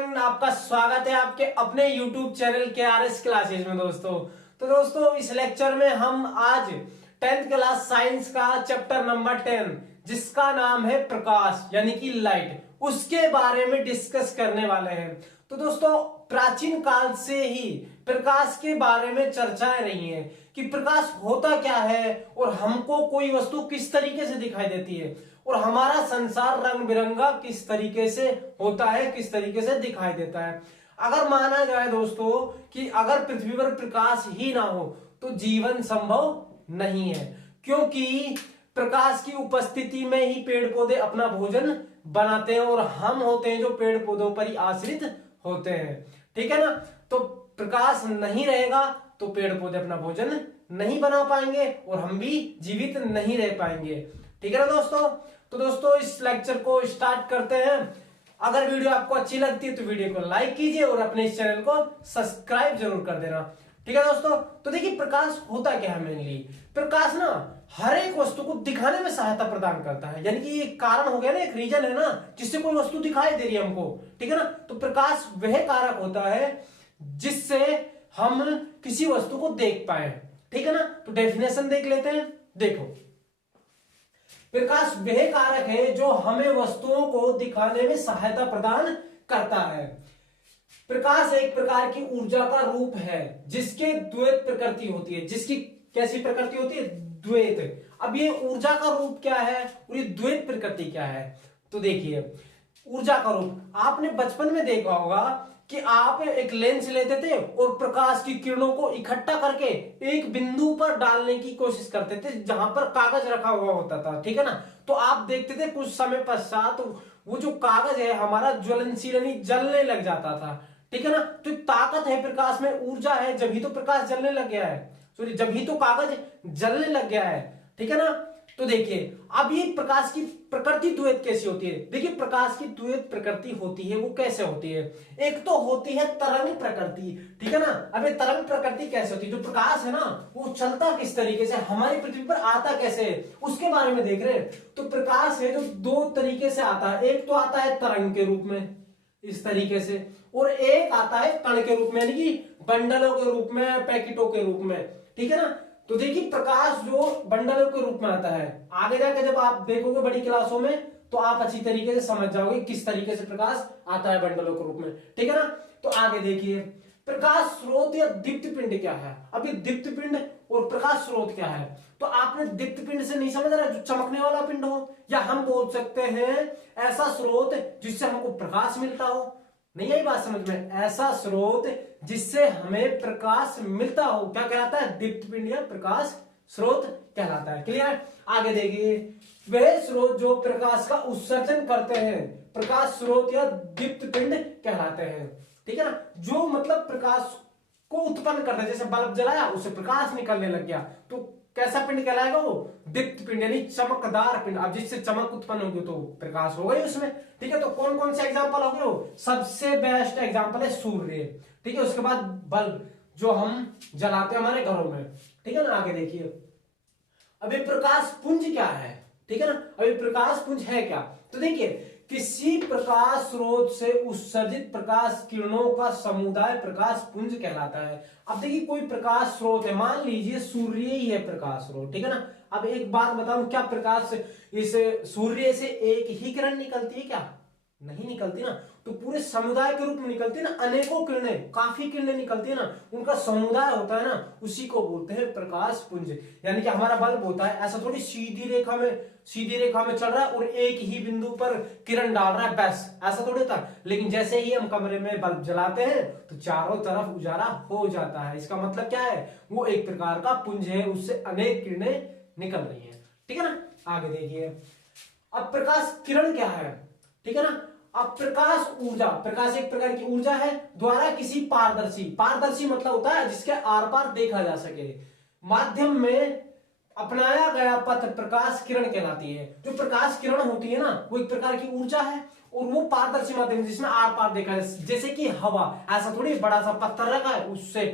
Everyone, आपका स्वागत है आपके अपने YouTube चैनल के आरएस क्लासेज में। दोस्तों इस लेक्चर में हम आज 10th क्लास साइंस का चैप्टर नंबर 10 जिसका नाम है प्रकाश यानी कि लाइट, उसके बारे में डिस्कस करने वाले हैं। तो दोस्तों प्राचीन काल से ही प्रकाश के बारे में चर्चाएं रही हैं कि प्रकाश होता क्या है और हमको कोई वस्तु किस तरीके से दिखाई देती है और हमारा संसार रंग बिरंगा किस तरीके से होता है, किस तरीके से दिखाई देता है। अगर माना जाए दोस्तों कि अगर पृथ्वी पर प्रकाश ही ना हो तो जीवन संभव नहीं है, क्योंकि प्रकाश की उपस्थिति में ही पेड़ पौधे अपना भोजन बनाते हैं और हम होते हैं जो पेड़ पौधों पर ही आश्रित होते हैं। ठीक है ना। तो प्रकाश नहीं रहेगा तो पेड़ पौधे अपना भोजन नहीं बना पाएंगे और हम भी जीवित नहीं रह पाएंगे। ठीक है ना दोस्तों। तो दोस्तों इस लेक्चर को स्टार्ट करते हैं। अगर वीडियो आपको अच्छी लगती है तो वीडियो को लाइक कीजिए और अपने इस चैनल को सब्सक्राइब जरूर कर देना। ठीक है दोस्तों। तो देखिए प्रकाश होता क्या है। मेनली प्रकाश ना हर एक वस्तु को दिखाने में सहायता प्रदान करता है, यानी कि एक कारण हो गया ना, एक रीजन है ना जिससे कोई वस्तु दिखाई दे रही है हमको। ठीक है ना। तो प्रकाश वह कारक होता है जिससे हम किसी वस्तु को देख पाए। ठीक है ना। तो डेफिनेशन देख लेते हैं। देखो, प्रकाश वह कारक है जो हमें वस्तुओं को दिखाने में सहायता प्रदान करता है। प्रकाश एक प्रकार की ऊर्जा का रूप है जिसके द्वैत प्रकृति होती है। जिसकी कैसी प्रकृति होती है? द्वैत। अब ये ऊर्जा का रूप क्या है और ये द्वैत प्रकृति क्या है? तो देखिए ऊर्जा का रूप आपने बचपन में देखा होगा कि आप एक लेंस लेते थे और प्रकाश की किरणों को इकट्ठा करके एक बिंदु पर डालने की कोशिश करते थे जहां पर कागज रखा हुआ होता था। ठीक है ना। तो आप देखते थे कुछ समय पश्चात वो जो कागज है हमारा ज्वलनशील यानी जलने लग जाता था। ठीक है ना। तो ताकत है प्रकाश में, ऊर्जा है, जब ही तो प्रकाश जलने लग गया है, सॉरी जब ही तो कागज जलने लग गया है। ठीक है ना। तो देखिए अब ये प्रकाश की प्रकृति द्वैत कैसी होती है। देखिए प्रकाश की द्वैत प्रकृति होती है वो कैसे होती है। एक तो होती है तरंग प्रकृति। ठीक है ना। अब ये तरंग प्रकृति कैसे होती है? जो प्रकाश है ना वो चलता किस तरीके से, हमारी पृथ्वी पर आता कैसे है, उसके बारे में देख रहे हैं। तो प्रकाश है जो दो तरीके से आता है। एक तो आता है तरंग के रूप में इस तरीके से, और एक आता है कण के रूप में यानी कि बंडलों के रूप में, पैकेटों के रूप में। ठीक है ना। तो देखिए प्रकाश जो बंडलों के रूप में आता है, आगे जाकर जब आप देखोगे बड़ी क्लासों में तो आप अच्छी तरीके से समझ जाओगे किस तरीके से प्रकाश आता है बंडलों के रूप में। ठीक है ना। तो आगे देखिए प्रकाश स्रोत या दीप्त पिंड क्या है। अब ये दीप्त पिंड और प्रकाश स्रोत क्या है? तो आपने दीप्त पिंड से नहीं समझ रहा जो चमकने वाला पिंड हो, या हम बोल सकते हैं ऐसा स्रोत जिससे हमको प्रकाश मिलता हो। नहीं आई बात समझ में? ऐसा स्रोत जिससे हमें प्रकाश मिलता हो क्या कहलाता है? दीप्त पिंड या प्रकाश स्रोत कहलाता है। क्लियर? आगे देखिए वह स्रोत जो प्रकाश का उत्सर्जन करते हैं प्रकाश स्रोत या दीप्त पिंड कहलाते हैं। ठीक है ना। जो मतलब प्रकाश को उत्पन्न करते हैं, जैसे बल्ब जलाया उससे प्रकाश निकलने लग गया तो कैसा पिंड कहलाएगा? वो दीप्त पिंड यानी चमकदार पिंड। अब जिससे चमक उत्पन्न होगी तो प्रकाश होगा ही उसमें। ठीक है। तो कौन कौन से एग्जांपल हो गए? वो सबसे बेस्ट एग्जांपल है सूर्य। ठीक है। उसके बाद बल्ब जो हम जलाते हैं हमारे घरों में। ठीक है ना। आगे देखिए अभी प्रकाश पुंज क्या है। ठीक है ना। अभी प्रकाश पुंज है क्या? तो देखिए किसी प्रकाश स्रोत से उत्सर्जित प्रकाश किरणों का समुदाय प्रकाश पुंज कहलाता है। अब देखिए कोई प्रकाश स्रोत है, मान लीजिए सूर्य ही है प्रकाश स्रोत। ठीक है ना। अब एक बात बताऊं, क्या प्रकाश इस सूर्य से एक ही किरण निकलती है? क्या नहीं निकलती ना। तो पूरे समुदाय के रूप में निकलती है ना, अनेकों किरणें, काफी किरणें निकलती है ना, उनका समुदाय होता है ना, उसी को बोलते हैं प्रकाश पुंज। यानी कि हमारा बल्ब होता है ऐसा थोड़ी सीधी रेखा में चल रहा है और एक ही बिंदु पर किरण डाल रहा है, बस ऐसा थोड़ी था। लेकिन जैसे ही हम कमरे में बल्ब जलाते हैं तो चारों तरफ उजाला हो जाता है। इसका मतलब क्या है? वो एक प्रकार का पुंज है, उससे अनेक किरणें निकल रही है। ठीक है ना। आगे देखिए अब प्रकाश किरण क्या है। ठीक है ना। अब प्रकाश ऊर्जा, प्रकाश एक प्रकार की ऊर्जा है द्वारा किसी पारदर्शी मतलब होता है जिसके आर पार देखा जा सके, माध्यम में अपनाया गया पथ प्रकाश किरण कहलाती है। जो प्रकाश किरण होती है ना वो एक प्रकार की ऊर्जा है और वो पारदर्शी माध्यम जिसमें आर पार देखा जाए, जैसे कि हवा। ऐसा थोड़ी बड़ा सा पत्थर रखा है उससे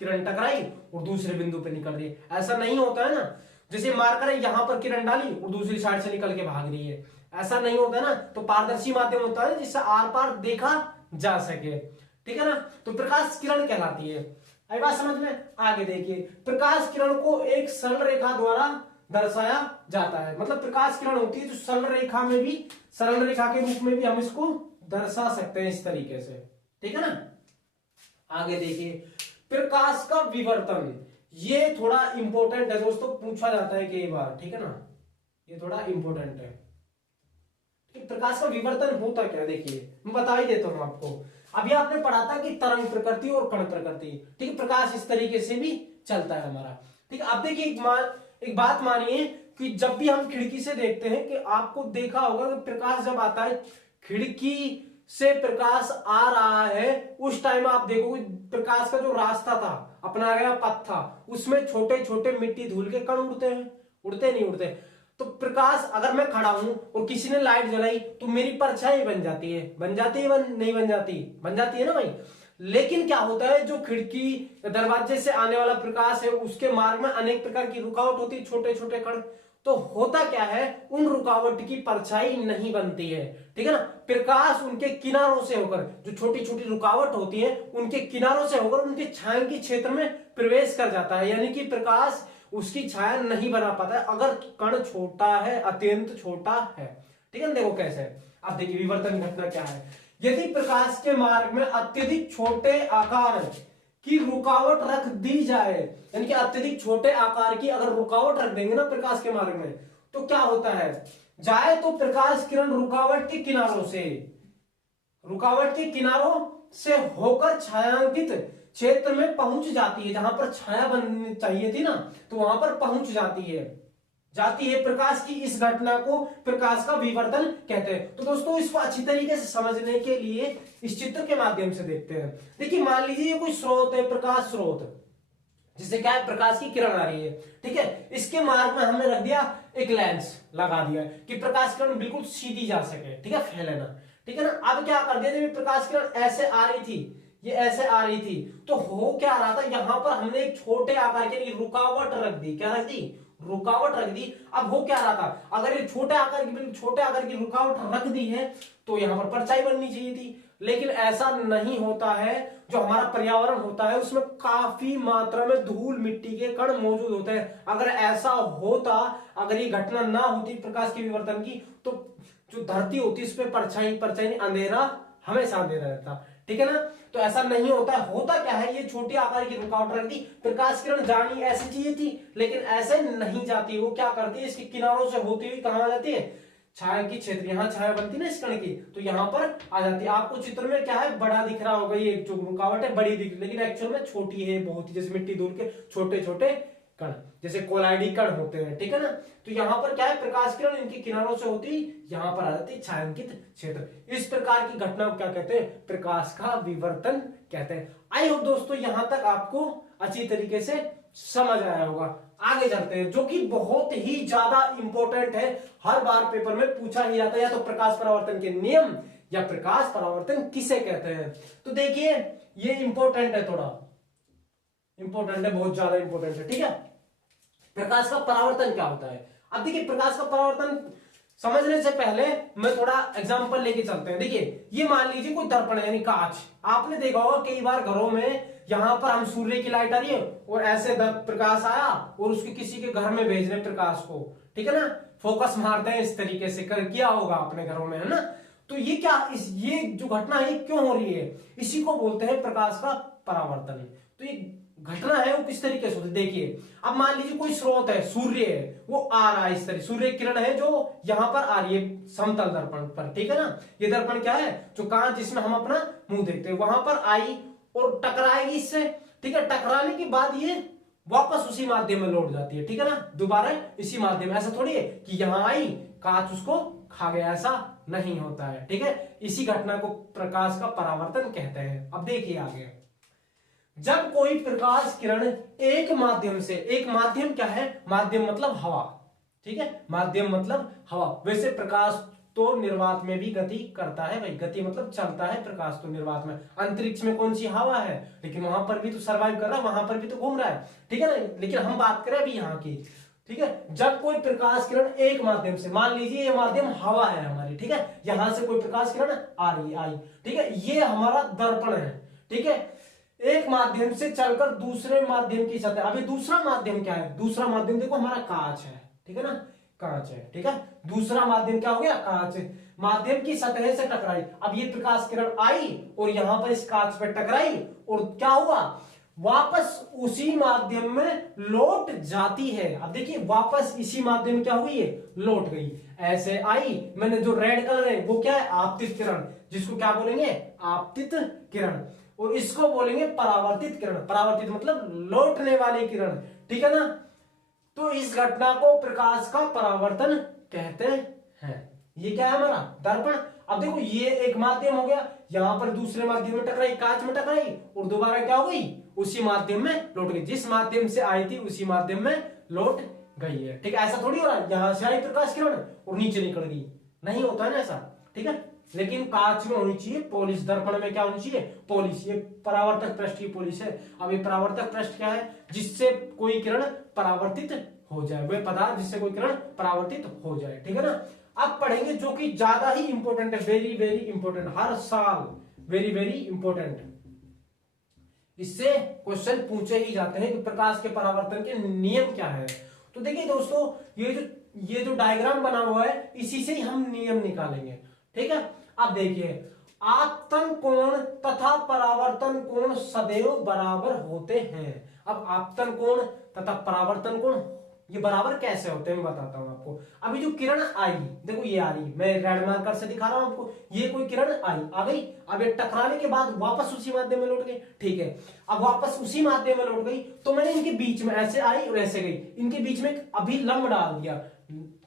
किरण टकराई और दूसरे बिंदु पे निकल रही है, ऐसा नहीं होता है ना। जैसे मार्कर है यहां पर किरण डाली और दूसरी साइड से निकल के भाग रही है, ऐसा नहीं होता है ना। तो पारदर्शी माध्यम होता है जिससे आर पार देखा जा सके, ठीक है ना। तो प्रकाश किरण कहलाती है। आई बात समझ में? आगे देखिए, प्रकाश किरण को एक सरल रेखा द्वारा दर्शाया जाता है। मतलब प्रकाश किरण होती है जो सरल रेखा में भी, सरल रेखा के रूप में भी हम इसको दर्शा सकते हैं इस तरीके से, ठीक है ना। आगे देखिए, प्रकाश का विवर्तन, ये थोड़ा इंपॉर्टेंट है दोस्तों, पूछा जाता है कई बार, ठीक है ना, ये थोड़ा इंपॉर्टेंट है। प्रकाश का विवर्तन होता क्या, देखिए मैं बता ही देता हूं आपको। अभी आपने पढ़ा था कि तरंग प्रकृति और कण प्रकृति, ठीक है। प्रकाश इस तरीके से भी चलता है हमारा, ठीक है। अब देखिए एक बात मानिए कि जब भी हम खिड़की से देखते हैं, कि आपको देखा होगा कि प्रकाश जब आता है, खिड़की से प्रकाश आ रहा है, उस टाइम आप देखोगे प्रकाश का जो रास्ता था, अपना गया पथ था, उसमें छोटे छोटे मिट्टी धूल के कण उड़ते हैं, उड़ते नहीं उड़ते। तो प्रकाश, अगर मैं खड़ा हूं और किसी ने लाइट जलाई तो मेरी परछाई बन जाती है, बन जाती है, नहीं बन जाती, बन जाती है ना भाई। लेकिन क्या होता है, जो खिड़की दरवाजे से आने वाला प्रकाश है, उसके मार्ग में अनेक प्रकार की रुकावट होती है, छोटे छोटे कण। तो होता क्या है, उन रुकावट की परछाई नहीं बनती है, ठीक है ना। प्रकाश उनके किनारों से होकर, जो छोटी छोटी रुकावट होती है उनके किनारों से होकर उनके छायांकित क्षेत्र में प्रवेश कर जाता है, यानी कि प्रकाश उसकी छाया नहीं बना पाता है अगर कण छोटा है, अत्यंत छोटा है, ठीक है ना। देखो कैसे है, अब देखिए विवर्तन घटना क्या है। यदि प्रकाश के मार्ग में अत्यधिक छोटे आकार की रुकावट रख दी जाए, यानी कि अत्यधिक छोटे आकार की अगर रुकावट रख देंगे ना प्रकाश के मार्ग में, तो क्या होता है, जाए तो प्रकाश किरण रुकावट के किनारों से, रुकावट के किनारों से होकर छायांकित क्षेत्र में पहुंच जाती है, जहां पर छाया बननी चाहिए थी ना, तो वहां पर पहुंच जाती है प्रकाश की। इस घटना को प्रकाश का विवर्तन कहते हैं। तो दोस्तों इसको अच्छी तरीके से समझने के लिए इस चित्र के माध्यम से देखते हैं। देखिए मान लीजिए ये कोई स्रोत है, प्रकाश स्रोत, जिससे क्या है, प्रकाश की किरण आ रही है, ठीक है। इसके मार्ग में हमने रख दिया एक लेंस लगा दिया कि प्रकाश किरण बिल्कुल सीधी जा सके, ठीक है, फैले ना, ठीक है ना। अब क्या कर दिया, जब प्रकाश किरण ऐसे आ रही थी, ये ऐसे आ रही थी, तो हो क्या रहा था, यहां पर हमने एक छोटे आकार की रुकावट रख दी, क्या रख दी, रुकावट रख दी। अब हो क्या रहा था, अगर ये छोटे आकार की रुकावट रख दी है तो यहां पर परछाई बननी चाहिए थी, लेकिन ऐसा नहीं होता है। जो हमारा पर्यावरण होता है उसमें काफी मात्रा में धूल मिट्टी के कण मौजूद होते हैं। अगर ऐसा होता, अगर ये घटना ना होती प्रकाश के विवर्तन की, तो जो धरती होती है उसमें परछाई अंधेरा, हमेशा अंधेरा रहता, ठीक है ना। तो ऐसा नहीं होता है। होता क्या है, ये छोटी आकार की रुकावट रख दी, प्रकाश किरण जानी ऐसी चाहिए थी, लेकिन ऐसे नहीं जाती। वो क्या करती है, इसके किनारों से होती हुई कहां आ जाती है, छाया की क्षेत्र, यहाँ छाया बनती है ना इस कण की, तो यहाँ पर आ जाती है। आपको चित्र में क्या है, बड़ा दिख रहा होगा, ये जो रुकावट है बड़ी दिख रही, लेकिन एक्चुअल में छोटी है बहुत ही, जैसे मिट्टी धूल के छोटे छोटे कण, जैसे कोलाइडी कण होते हैं, ठीक है ना। तो यहाँ पर क्या है, प्रकाश किरण इनके किनारों से होती, यहाँ पर आ जाती है छायांकित क्षेत्र। इस प्रकार की घटना को क्या कहते हैं, प्रकाश का विवर्तन कहते हैं। आई होप दोस्तों यहां तक आपको अच्छी तरीके से समझ आया होगा। आगे चलते हैं, जो कि बहुत ही ज्यादा इंपॉर्टेंट है, हर बार पेपर में पूछा ही जाता है, या तो प्रकाश परावर्तन के नियम या प्रकाश परावर्तन किसे कहते हैं। तो देखिए ये इंपॉर्टेंट है, थोड़ा इंपॉर्टेंट है, बहुत ज्यादा इंपॉर्टेंट है, ठीक है। प्रकाश का परावर्तन क्या होता है। अब देखिए प्रकाश का परावर्तन समझने से पहले मैं थोड़ा एग्जांपल लेके चलते हैं। देखिए ये मान लीजिए कोई दर्पण यानी कांच, आपने देखा होगा कई बार घरों में, यहां पर हम सूर्य की लाइट आ रही है और ऐसे प्रकाश आया और उसके किसी के घर में भेज रहे प्रकाश को, ठीक है ना, फोकस मारते हैं, इस तरीके से कर किया होगा अपने घरों में, है ना। तो ये क्या, ये जो घटना है क्यों हो रही है, इसी को बोलते हैं प्रकाश का परावर्तन। तो ये घटना है वो किस तरीके से होती है, देखिए अब मान लीजिए कोई स्रोत है, सूर्य है, वो आ रहा है इस तरह, सूर्य किरण है जो यहां पर आ रही है समतल दर्पण पर, ठीक है ना। ये दर्पण क्या है, जो कांच जिसमें हम अपना मुंह देखते हैं, वहां पर आई और टकराएगी इससे, ठीक है। टकराने के बाद ये वापस उसी माध्यम में लौट जाती है, ठीक है ना, दोबारा इसी माध्यम। ऐसा थोड़ी है कि यहां आई कांच उसको खा गया, ऐसा नहीं होता है, ठीक है। इसी घटना को प्रकाश का परावर्तन कहते हैं। अब देखिए आगे, जब कोई प्रकाश किरण एक माध्यम से, एक माध्यम क्या है, माध्यम मतलब हवा, ठीक है, माध्यम मतलब हवा। वैसे प्रकाश तो निर्वात में भी गति करता है भाई, गति मतलब चलता है प्रकाश तो निर्वात में। अंतरिक्ष में कौन सी हवा है, लेकिन वहां पर भी तो सर्वाइव कर रहा है, वहां पर भी तो घूम रहा है, ठीक है ना। लेकिन हम बात करें अभी यहाँ की, ठीक है, जब कोई प्रकाश किरण एक माध्यम से, मान लीजिए ये माध्यम हवा है हमारी, ठीक है, यहां से कोई प्रकाश किरण आ रही आई, ठीक है, ये हमारा दर्पण है, ठीक है, एक माध्यम से चलकर दूसरे माध्यम की सतह, अभी दूसरा माध्यम क्या है, दूसरा माध्यम देखो हमारा कांच है, ठीक है ना, कांच है, ठीक है, दूसरा माध्यम क्या हो गया, कांच है, माध्यम की सतह से टकराई, अब ये प्रकाश किरण आई और यहां पर इस कांच पर टकराई और क्या हुआ, वापस उसी माध्यम में लौट जाती है। अब देखिए वापस इसी माध्यम में क्या हुई है, लौट गई, ऐसे आई, मैंने जो रेड कलर है वो क्या है, आपतित किरण, जिसको क्या बोलेंगे, आपतित किरण, और इसको बोलेंगे परावर्तित किरण, परावर्तित मतलब लौटने वाली किरण, ठीक है ना। तो इस घटना को प्रकाश का परावर्तन कहते हैं। ये क्या है हमारा दर्पण। अब देखो ये एक माध्यम हो गया, यहां पर दूसरे माध्यम में टकराई, कांच में टकराई और दोबारा क्या हो गई, उसी माध्यम में लौट गई, जिस माध्यम से आई थी उसी माध्यम में लौट गई है, ठीक है। ऐसा थोड़ी हो रहा है यहां से आई प्रकाश किरण और नीचे निकल गई, नहीं होता है ना ऐसा, ठीक है। लेकिन कांच में होनी चाहिए पॉलिश, दर्पण में क्या होनी चाहिए, पॉलिश, ये परावर्तक पृष्ठ की पॉलिश है। अब ये परावर्तक पृष्ठ क्या है, जिससे कोई किरण परावर्तित हो जाए, वह पदार्थ जिससे कोई किरण परावर्तित हो जाए, ठीक है ना। अब पढ़ेंगे जो कि ज्यादा ही इंपॉर्टेंट है, वेरी वेरी इंपॉर्टेंट, हर साल वेरी वेरी इंपॉर्टेंट, इससे क्वेश्चन पूछे ही जाते हैं कि प्रकाश के परावर्तन के नियम क्या है। तो देखिए दोस्तों, ये जो डायग्राम बना हुआ है इसी से ही हम नियम निकालेंगे, ठीक है। अब देखिए आपतन कोण तथा परावर्तन कोण सदैव बराबर होते हैं। अब आपतन कोण तथा परावर्तन कोण ये बराबर कैसे होते हैं मैं बताता हूं आपको। अभी जो किरण आई, देखो ये आ रही, मैं रेड मार्कर से दिखा रहा हूं आपको, ये कोई किरण आई, आ गई, अब ये टकराने के बाद वापस उसी माध्यम में लौट गई, ठीक है। अब वापस उसी माध्यम में लौट गई तो मैंने इनके बीच में ऐसे आई और ऐसे गई, इनके बीच में एक अभिलंब डाल दिया,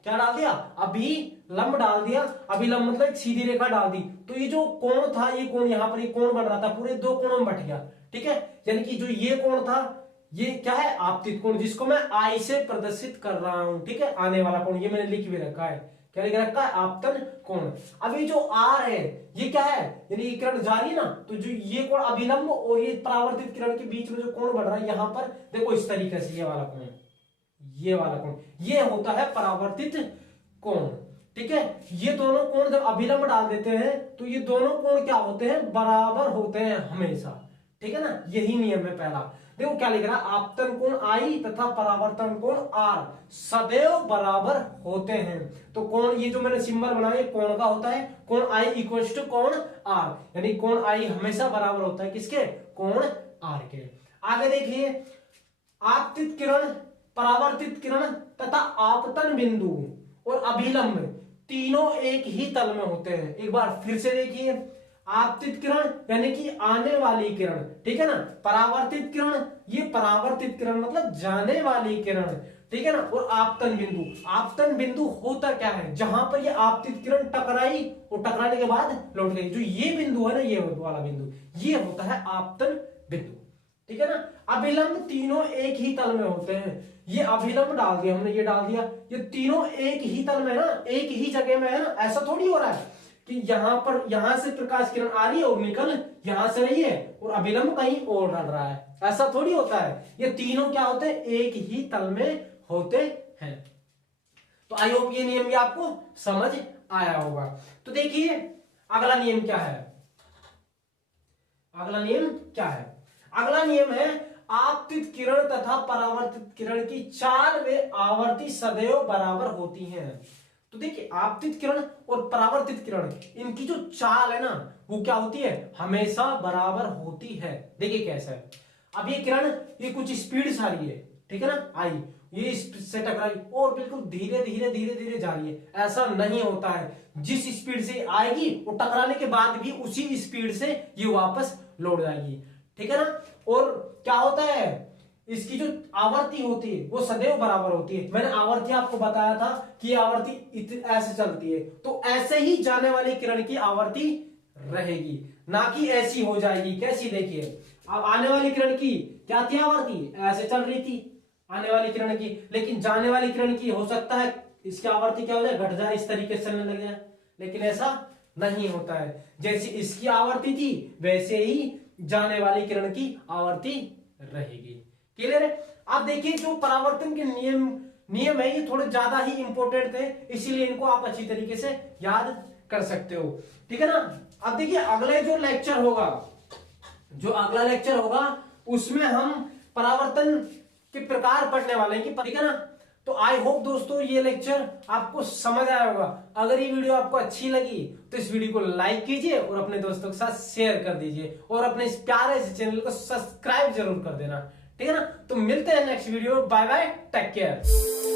क्या डाल दिया, अभिलंब डाल दिया, अभिलंब मतलब एक सीधी रेखा डाल दी, तो ये जो कोण था, ये कोण यहाँ पर ये कोण बन रहा था, पूरे दो कोणों में बट गया, ठीक है। यानी कि जो ये कोण था ये क्या है, आपतित कोण, जिसको मैं आई से प्रदर्शित कर रहा हूं, ठीक है, आने वाला कोण, ये मैंने लिख भी रखा है, क्या लिख रखा है, आपतन कोण। अब ये जो आर है ये क्या है, यानी ये किरण जा रही है ना, तो जो ये कोण अभिलंब और ये परावर्तित किरण के बीच में जो कोण बढ़ रहा है, यहां पर देखो इस तरीके से ये वाला कोण, ये वाला कोण, ये होता है परावर्तित कोण, ठीक है। ये दोनों कोण जब अभिलंब डाल देते हैं तो ये दोनों कोण क्या होते हैं, बराबर होते हैं हमेशा, ठीक है ना। यही नियम है पहला। देखो क्या लिख रहा है, आपतन कोण आई तथा परावर्तन कोण आर सदैव बराबर होते हैं। तो कोण, ये जो मैंने सिंबल बनाया कोण का होता है, कोण आई इक्वल टू कोण आर, यानी कोण आई हमेशा बराबर होता है किसके, कोण आर के। आगे देखिए, आपतित किरण, परावर्तित किरण तथा आपतन बिंदु और अभिलंब तीनों एक ही तल में होते हैं। एक बार फिर से देखिए, आपतित किरण यानी कि आने वाली किरण, ठीक है ना, परावर्तित किरण, ये परावर्तित किरण मतलब जाने वाली किरण, ठीक है ना, और आपतन बिंदु, आपतन बिंदु होता क्या है, जहां पर ये आपतित किरण टकराई और टकराने के बाद लौट गई, जो ये बिंदु है ना, ये वाला बिंदु, ये होता है आपतन बिंदु, ठीक है ना। अभिलंब तीनों एक ही तल में होते हैं, ये अभिलंब डाल दिया हमने, ये डाल दिया, ये तीनों एक ही तल में ना, एक ही जगह में है ना। ऐसा थोड़ी हो रहा है कि यहां पर, यहां से प्रकाश किरण आ रही है और निकल यहां से रही है और अभिलंब कहीं और रह रहा है, ऐसा थोड़ी होता है। ये तीनों क्या होते हैं, एक ही तल में होते हैं। तो आई होप ये नियम भी आपको समझ आया होगा। तो देखिए अगला नियम क्या है, अगला नियम क्या है, अगला नियम है आपतित किरण तथा परावर्तित किरण की चाल व आवर्ती सदैव बराबर होती हैं। तो देखिए आपतित किरण और परावर्तित किरण, इनकी जो चाल है ना वो क्या होती है, हमेशा बराबर होती है। देखिए कैसा है, अब ये किरण ये कुछ स्पीड से आ रही है, ठीक है ना, आई, ये से टकराई और बिल्कुल धीरे धीरे धीरे धीरे जा रही है, ऐसा नहीं होता है। जिस स्पीड से आएगी वो टकराने के बाद भी उसी स्पीड से ये वापस लौट जाएगी, ठीक है ना। और क्या होता है, इसकी जो आवर्ती होती है वो सदैव बराबर होती है। मैंने आवर्ती आपको बताया था कि आवर्ती ऐसे चलती है, तो ऐसे ही जाने वाली किरण की आवर्ती रहेगी, ना कि ऐसी हो जाएगी। कैसी, देखिए अब आने वाली किरण की क्या थी आवर्ती, ऐसे चल रही थी आने वाली किरण की, लेकिन जाने वाली किरण की हो सकता है इसकी आवर्ती क्या हो जाए, घट जाए, इस तरीके से चलने लग जाए, लेकिन ऐसा नहीं होता है। जैसी इसकी आवर्ती थी वैसे ही जाने वाली किरण की आवर्ती रहेगी। क्लियर है। आप देखिए जो परावर्तन के नियम नियम है ये थोड़े ज्यादा ही इंपॉर्टेंट थे, इसीलिए इनको आप अच्छी तरीके से याद कर सकते हो। ठीक है ना। अब देखिए अगले जो लेक्चर होगा, जो अगला लेक्चर होगा उसमें हम परावर्तन के प्रकार पढ़ने वाले हैं कि, ठीक है ना। तो आई होप दोस्तों ये लेक्चर आपको समझ आया होगा। अगर ये वीडियो आपको अच्छी लगी तो इस वीडियो को लाइक कीजिए और अपने दोस्तों के साथ शेयर कर दीजिए और अपने इस प्यारे से चैनल को सब्सक्राइब जरूर कर देना। ठीक है ना। तो मिलते हैं next video. Bye bye, take care.